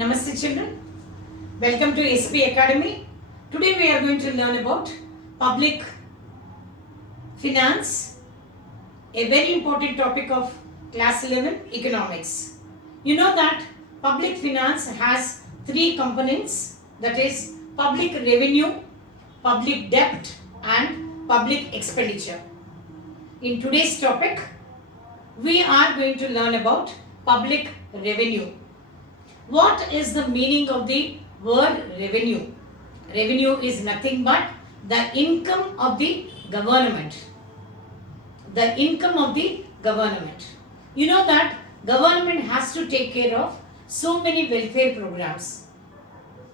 Namaste children, welcome to SP Academy. Today we are going to learn about public finance, a very important topic of class 11 economics. You know that public finance has three components, that is public revenue, public debt and public expenditure. In today's topic, we are going to learn about public revenue. What is the meaning of the word revenue? Revenue is nothing but the income of the government. The income of the government. You know that government has to take care of so many welfare programs.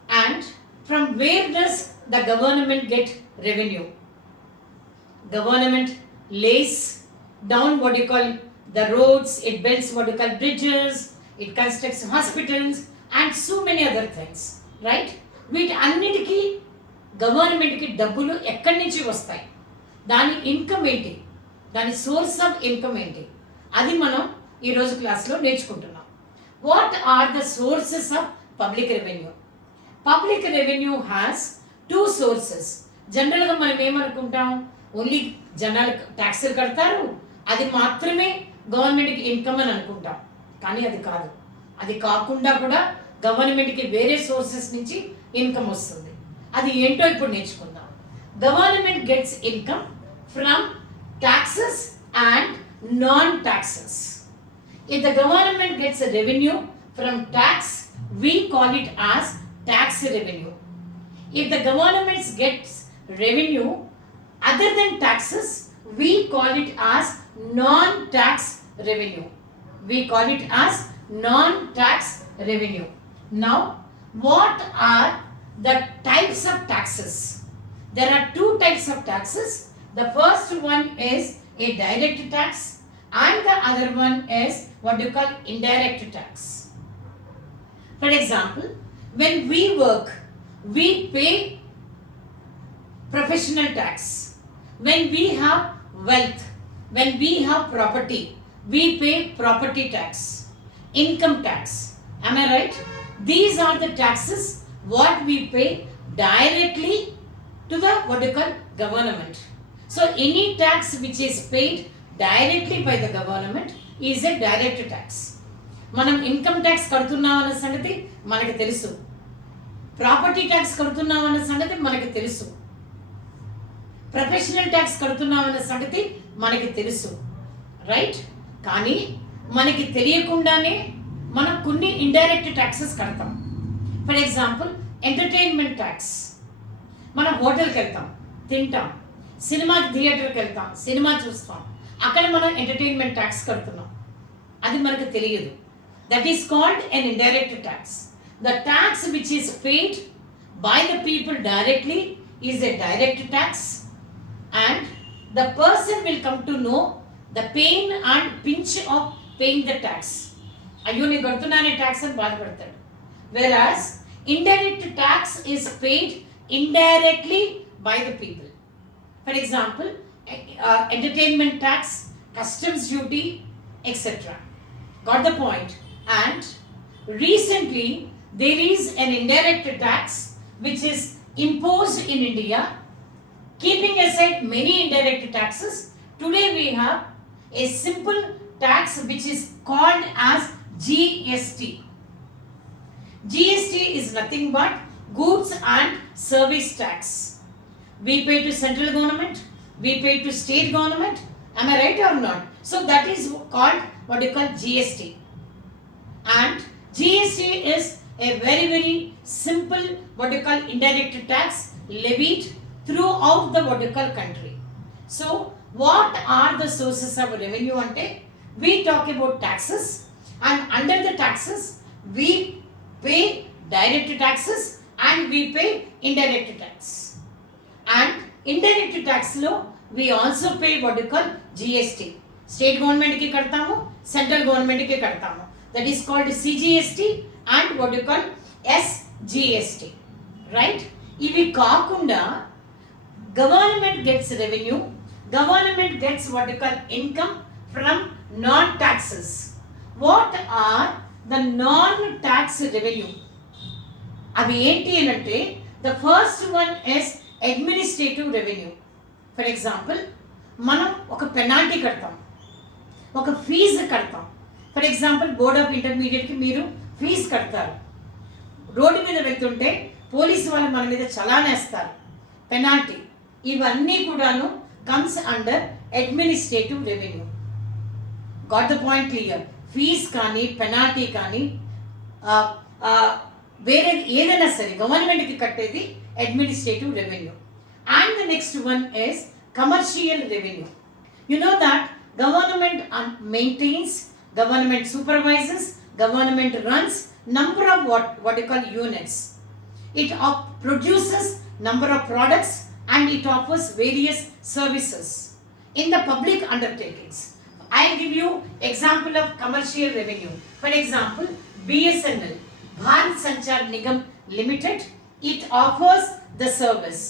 And from where does the government get revenue? Government lays down what you call the roads, it builds what you call bridges, it constructs hospitals and so many other things, right? వీటి అన్నిటికీ గవర్నమెంట్కి డబ్బులు ఎక్కడి నుంచి వస్తాయి, దాని ఇన్కమ్ ఏంటి, దాని సోర్స్ ఆఫ్ ఇన్కమ్ ఏంటి, అది మనం ఈరోజు క్లాస్లో నేర్చుకుంటున్నాం. What are the sources of public revenue? Public revenue has two sources. జనరల్గా మనం ఏమనుకుంటాం, ఓన్లీ జనాలు ట్యాక్సులు కడతారు, అది మాత్రమే గవర్నమెంట్కి ఇన్కమ్ అని అనుకుంటాం. కానీ అది కాదు. అది కాకుండా కూడా గవర్నమెంట్కి వేరే సోర్సెస్ నుంచి ఇన్కమ్ వస్తుంది. అది ఏంటో ఇప్పుడు నేర్చుకుందాం. Government gets income from taxes and non-taxes. If the government gets a revenue from tax, we call it as tax revenue. If the government gets revenue other than taxes, we call it as non-tax revenue. We call it as non-tax revenue. Now, what are the types of taxes? There are two types of taxes. The first one is a direct tax and the other one is what you call indirect tax. For example, when we work, we pay professional tax. When we have wealth, when we have property, we pay property tax, income tax. Am I right? These are the taxes what we pay directly to the what you call government. So any tax which is paid directly by the government is a direct tax. మనం income tax కడుతున్నాం అన్న సంగతి మనకు తెలుసు, property tax కడుతున్నాం అన్న సంగతి మనకు తెలుసు, ప్రొఫెషనల్ ట్యాక్స్ కడుతున్నాం అన్న సంగతి మనకి తెలుసు, రైట్? కానీ మనకి తెలియకుండానే మనం కొన్ని ఇండైరెక్ట్ ట్యాక్సెస్ కడతాం. For example entertainment tax. మనం హోటల్కి వెళ్తాం, తింటాం, సినిమా థియేటర్కి వెళ్తాం, సినిమా చూస్తాం, అక్కడ మనం ఎంటర్టైన్మెంట్ ట్యాక్స్ కడుతున్నాం, అది మనకు తెలియదు. That is called an indirect tax. The tax which is paid by the people directly is a direct tax and the person will come to know the pain and pinch of paying the tax. అయ్యో నేను కడుతున్నానే ట్యాక్స్ అని బాధపడతాడు. Whereas indirect tax is paid indirectly by the people. For example, entertainment tax, customs duty, etc. Got the point? And recently there is an indirect tax which is imposed in India. Keeping aside many indirect taxes, today we have a simple tax which is called as GST. GST is nothing but goods and service tax. We pay to central government, we pay to state government. Am I right or not? So that is called what you call GST. And GST is a very very simple what you call indirect tax levied throughout the what you call country. So what are the sources of revenue ante? We talk about taxes, and under the taxes we pay direct taxes and we pay indirect tax. And indirect tax lo we also pay what you call GST. State government ki kadtamu, central government ki kadtamu. That is called CGST and what you call SGST, right? Ivi kaakunda government gets revenue, government gets what you call income from non-taxes. What are the non-tax revenue? అవి ఏంటి అని అంటే the first one is administrative revenue. For example, మనం ఒక పెనాల్టీ కడతాం, ఒక ఫీజు కడతాం. For example, board of ఇంటర్మీడియట్కి మీరు ఫీజు కడతారు. రోడ్డు మీద వెళ్తుంటే పోలీసు వాళ్ళు మన మీద చలానేస్తారు, పెనాల్టీ. ఇవన్నీ కూడాను comes under administrative revenue. Got the point clear? Fees కానీ పెనాల్టీ కానీ వేరే ఏదైనా సరే గవర్నమెంట్కి కట్టేది administrative revenue. And the next one is commercial revenue. You know that government maintains, government supervises, government runs number of what you call units. It produces number of products and it offers various services in the public undertakings. I'll give you example of commercial revenue. For example, BSNL, Bharat Sanchar Nigam Limited, it offers the service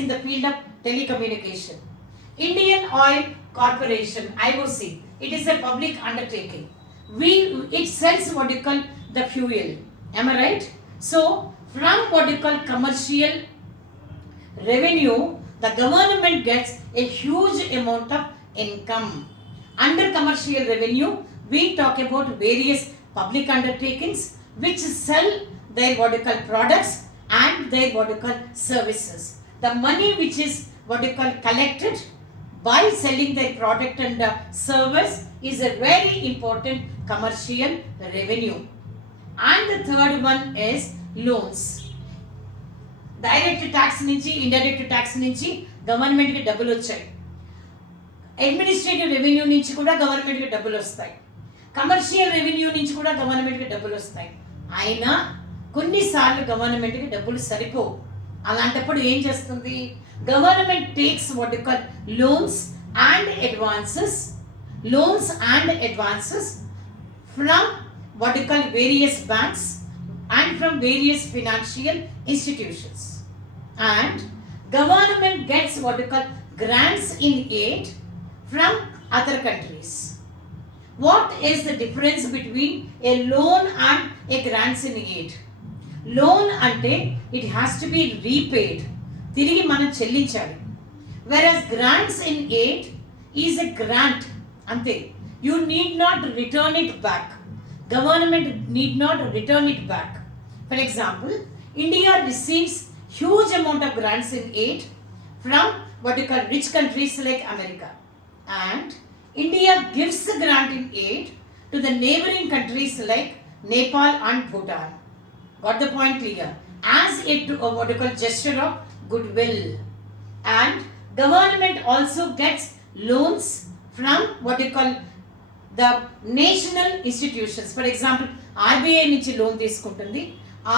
in the field of telecommunication. Indian Oil Corporation, IOC, it is a public undertaking. It sells what you call the fuel. Am I right? So, from what you call commercial revenue, the government gets a huge amount of income. Under commercial revenue, we talk about various public undertakings which sell their what you call products and their what you call services. The money which is what you call collected by selling their product and service is a very important commercial revenue. And the third one is loans. Direct tax నుంచి indirect tax నుంచి గవర్నమెంట్కి డబ్బులు వచ్చాయి, administrative revenue నుంచి కూడా గవర్నమెంట్కి డబ్బులు వస్తాయి, కమర్షియల్ రెవెన్యూ నుంచి కూడా గవర్నమెంట్కి డబ్బులు వస్తాయి. అయినా కొన్నిసార్లు గవర్నమెంట్కి డబ్బులు సరిపోవు. అలాంటప్పుడు ఏం చేస్తుంది? Government takes what you call loans and advances from what you call various banks and from various financial institutions. And government gets what you call grants in aid from other countries. What is the difference between a loan and a grants in aid? Loan ante it has to be repaid, తిరిగి మనం చెల్లించాలి. Versus grants in aid is a grant, అంతే. You need not return it back. Government need not return it back. For example, India receives huge amount of grants in aid from what you call rich countries like America, and India gives the grant in aid to the neighboring countries like Nepal and Bhutan. Got the point clear? As it what you call gesture of goodwill. And government also gets loans from what you call the national institutions. For example, RBI నుంచి లోన్ తీసుకుంటుంది,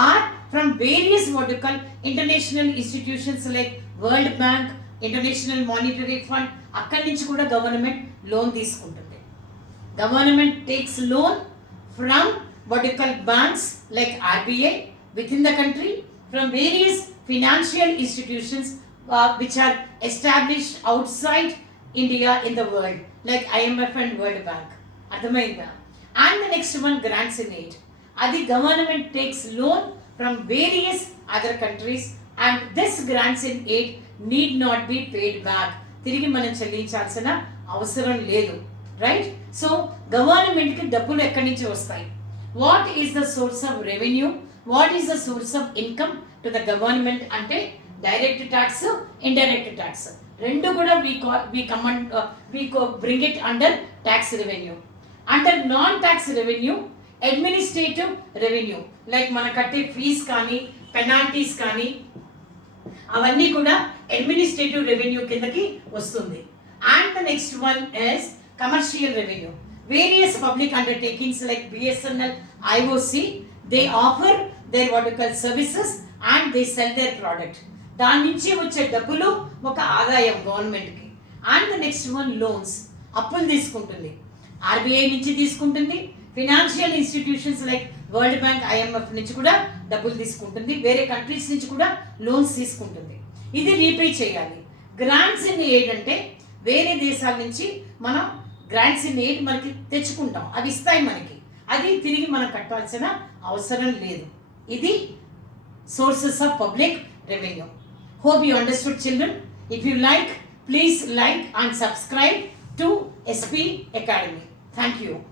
or from various what you call international institutions like World Bank, International Monetary Fund, అక్కడి నుంచి కూడా government loan తీసుకుంటుంది. Government takes loan from what you call banks like RBI within the country, from various financial institutions which are established outside India in the world like IMF and World Bank. Adhamainda. And the next one, grants in aid. Adi government takes loan from various other countries and this grants in aid need not be paid back. తిరిగి మనం చెల్లించాల్సిన అవసరం లేదు, right? So గవర్నమెంట్కి డబ్బులు ఎక్కడి నుంచి వస్తాయి? What is the source of revenue? What is the source of income to the government అంటే డైరెక్ట్ ట్యాక్స్, ఇండైరెక్ట్ ట్యాక్స్. రెండు కూడా we bring it under tax revenue. Under non-tax revenue, administrative revenue, like మన కట్టే ఫీజ్ కానీ పెనాల్టీస్ కానీ అవన్నీ కూడా administrative revenue కిందకి వస్తుంది. And the next one is commercial revenue. Various public undertakings like BSNL, IOC, they offer there what you call services and they sell their product. దాని నుంచి వచ్చే డబ్బులు ఒక ఆదాయం గవర్నమెంట్కి. And the next one loans, అప్పులు తీసుకుంటుంది, RBI నుంచి తీసుకుంటుంది, financial institutions like world bank, IMF నుంచి కూడా డబ్బులు తీసుకుంటుంది, వేరే కంట్రీస్ నుంచి కూడా లోన్స్ తీసుకుంటుంది. ఇది రీపే చేయాలి. గ్రాంట్స్ ఇన్ ఎయిడ్ అంటే వేరే దేశాల నుంచి మనం గ్రాంట్స్ ఇన్ ఎయిడ్ మనకి తెచ్చుకుంటాం, అవి ఇస్తాయి మనకి, అది తిరిగి మనం కట్టాల్సిన అవసరం లేదు. ఇది sources of public revenue. Hope you understood, children. If you like, please like and subscribe to SP Academy. Thank you.